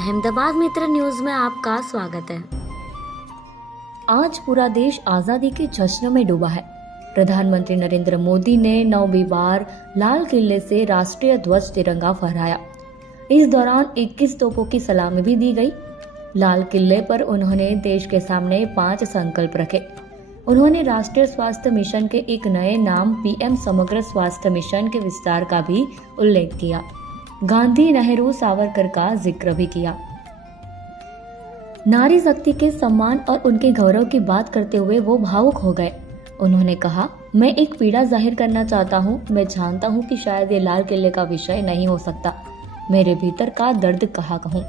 अहमदाबाद मित्र news में आपका स्वागत है। आज पूरा देश आजादी के जश्न में डूबा है। प्रधानमंत्री नरेंद्र मोदी ने 9वीं बार लाल किले से राष्ट्रीय ध्वज तिरंगा फहराया। इस दौरान 21 तोपों की सलामी भी दी गई। लाल किले पर उन्होंने देश के सामने 5 संकल्प रखे। उन्होंने राष्ट्रीय स्वास्थ्य मिशन के एक नए नाम पीएम समग्र स्वास्थ्य मिशन के विस्तार का भी उल्लेख किया। गांधी, नेहरू, सावरकर का जिक्र भी किया। नारी शक्ति के सम्मान और उनके गौरव की बात करते हुए वो भावुक हो गए। उन्होंने कहा, मैं एक पीड़ा जाहिर करना चाहता हूँ। मैं जानता हूँ कि शायद ये लाल किले का विषय नहीं हो सकता। मेरे भीतर का दर्द कहाँ कहूँ।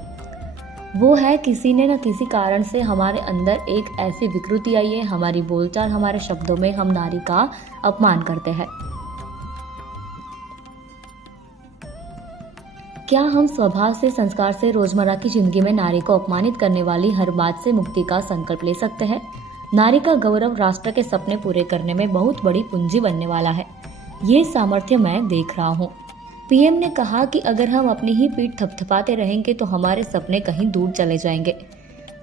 वो है किसी ने न किसी कारण से हमारे अंदर एक ऐसी विकृति आई है। हमारी बोलचाल, हमारे शब्दों में हम नारी का अपमान करते हैं। क्या हम स्वभाव से, संस्कार से रोजमर्रा की जिंदगी में नारी को अपमानित करने वाली हर बात से मुक्ति का संकल्प ले सकते हैं? नारी का गौरव राष्ट्र के सपने पूरे करने में बहुत बड़ी पूंजी बनने वाला है। ये सामर्थ्य मैं देख रहा हूँ। पीएम ने कहा कि अगर हम अपनी ही पीठ थपथपाते रहेंगे तो हमारे सपने कहीं दूर चले जाएंगे।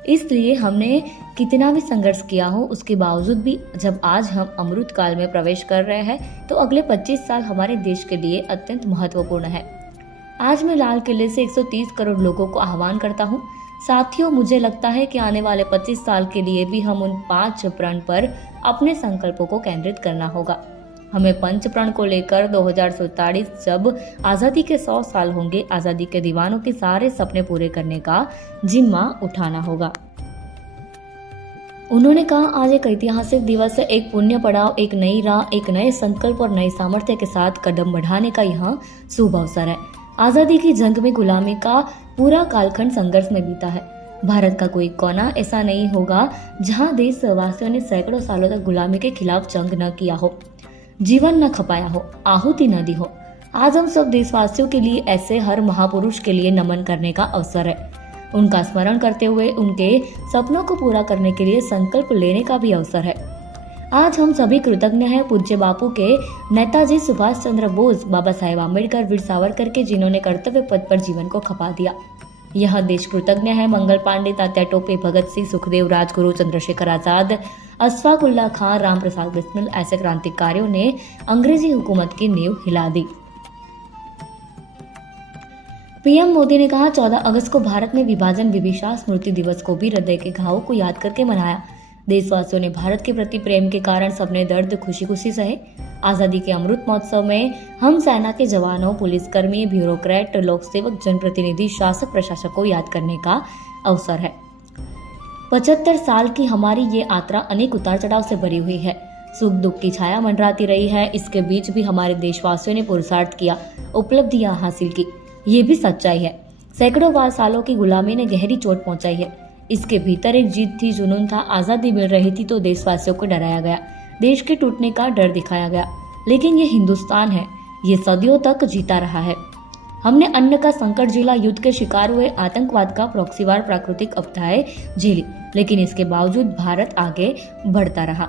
इसलिए हमने कितना भी संघर्ष किया हो, उसके बावजूद भी जब आज हम अमृत काल में प्रवेश कर रहे हैं तो अगले 25 साल हमारे देश के लिए अत्यंत महत्वपूर्ण है। आज मैं लाल किले से 130 करोड़ लोगों को आह्वान करता हूँ। साथियों, मुझे लगता है कि आने वाले 25 साल के लिए भी हम उन 5 प्रण पर अपने संकल्पों को केंद्रित करना होगा। हमें पंच प्रण को लेकर 2047 जब आजादी के 100 साल होंगे, आजादी के दीवानों के सारे सपने पूरे करने का जिम्मा उठाना होगा। उन्होंने कहा, आज एक ऐतिहासिक दिवस है, एक पुण्य पड़ाव, एक नई राह, एक नए संकल्प और नए सामर्थ्य के साथ कदम बढ़ाने का यहाँ शुभ अवसर है। आजादी की जंग में गुलामी का पूरा कालखंड संघर्ष में बीता है। भारत का कोई कोना ऐसा नहीं होगा जहां देशवासियों ने सैकड़ों सालों तक गुलामी के खिलाफ जंग न किया हो, जीवन न खपाया हो, आहुति न दी हो। आज हम सब देशवासियों के लिए ऐसे हर महापुरुष के लिए नमन करने का अवसर है। उनका स्मरण करते हुए उनके सपनों को पूरा करने के लिए संकल्प लेने का भी अवसर है। आज हम सभी कृतज्ञ हैं पूज्य बापू के, नेताजी सुभाष चंद्र बोस, बाबा साहेब आम्बेडकर, वीर सावरकर के, जिन्होंने कर्तव्य पथ पर जीवन को खपा दिया। यह देश कृतज्ञ है मंगल पांडे, तात्या टोपे, भगत सिंह, सुखदेव, राजगुरु, चंद्रशेखर आजाद, अशफाक उल्लाह खान, राम प्रसाद बिस्मिल ऐसे क्रांतिकारियों ने अंग्रेजी हुकूमत की नींव हिला दी। पीएम मोदी ने कहा, 14 अगस्त को भारत में विभाजन विभिषा स्मृति दिवस को भी हृदय के घावों को याद करके मनाया। देशवासियों ने भारत के प्रति प्रेम के कारण सबने दर्द खुशी खुशी सहे। आजादी के अमृत महोत्सव में हम सेना के जवानों, पुलिसकर्मी, ब्यूरोक्रेट, लोक सेवक, जनप्रतिनिधि, शासक, प्रशासक को याद करने का अवसर है। 75 साल की हमारी ये यात्रा अनेक उतार चढ़ाव से भरी हुई है। सुख दुख की छाया मंडराती रही है। इसके बीच भी हमारे देशवासियों ने पुरुषार्थ किया, उपलब्धियां हासिल की। ये भी सच्चाई है। सैकड़ों सालों की गुलामी ने गहरी चोट पहुंचाई है। इसके भीतर एक जीत थी, जुनून था। आजादी मिल रही थी तो देशवासियों को डराया गया, देश के टूटने का डर दिखाया गया। लेकिन ये हिंदुस्तान है, ये सदियों तक जीता रहा है। हमने अन्न का संकट झेला, युद्ध के शिकार हुए, आतंकवाद का प्रॉक्सीवार, प्राकृतिक आपदाएं झेली, लेकिन इसके बावजूद भारत आगे बढ़ता रहा।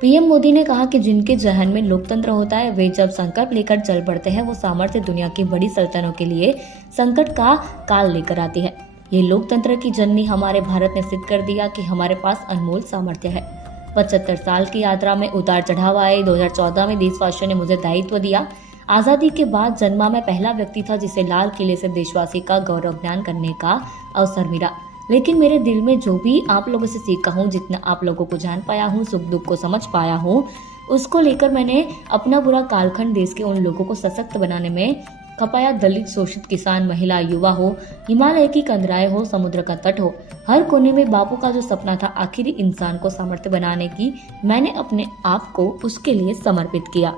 पीएम मोदी ने कहा कि जिनके जहन में लोकतंत्र होता है, वे जब संकल्प लेकर चल पड़ते हैं, वो सामर्थ्य दुनिया की बड़ी सल्तनतों के लिए संकट का काल लेकर आती है। ये लोकतंत्र की जननी हमारे भारत ने सिद्ध कर दिया कि हमारे पास अनमोल सामर्थ्य है। 75 साल की यात्रा में उतार चढ़ाव आए। 2014 में देशवासियों ने मुझे दायित्व दिया। आजादी के बाद जन्मा मैं पहला व्यक्ति था जिसे लाल किले से देशवासी का गौरव ज्ञान करने का अवसर मिला। लेकिन मेरे दिल में जो भी आप लोगों से सीखा हूँ, जितना आप लोगों को जान पाया हूँ, सुख दुख को समझ पाया हूँ, उसको लेकर मैंने अपना पूरा कालखंड देश के उन लोगों को सशक्त बनाने में खपाया। दलित, शोषित, किसान, महिला, युवा हो, हिमालय की कंदराएं हो, समुद्र का तट हो, हर कोने में बापू का जो सपना था आखिरी इंसान को सामर्थ्य बनाने की, मैंने अपने आप को उसके लिए समर्पित किया।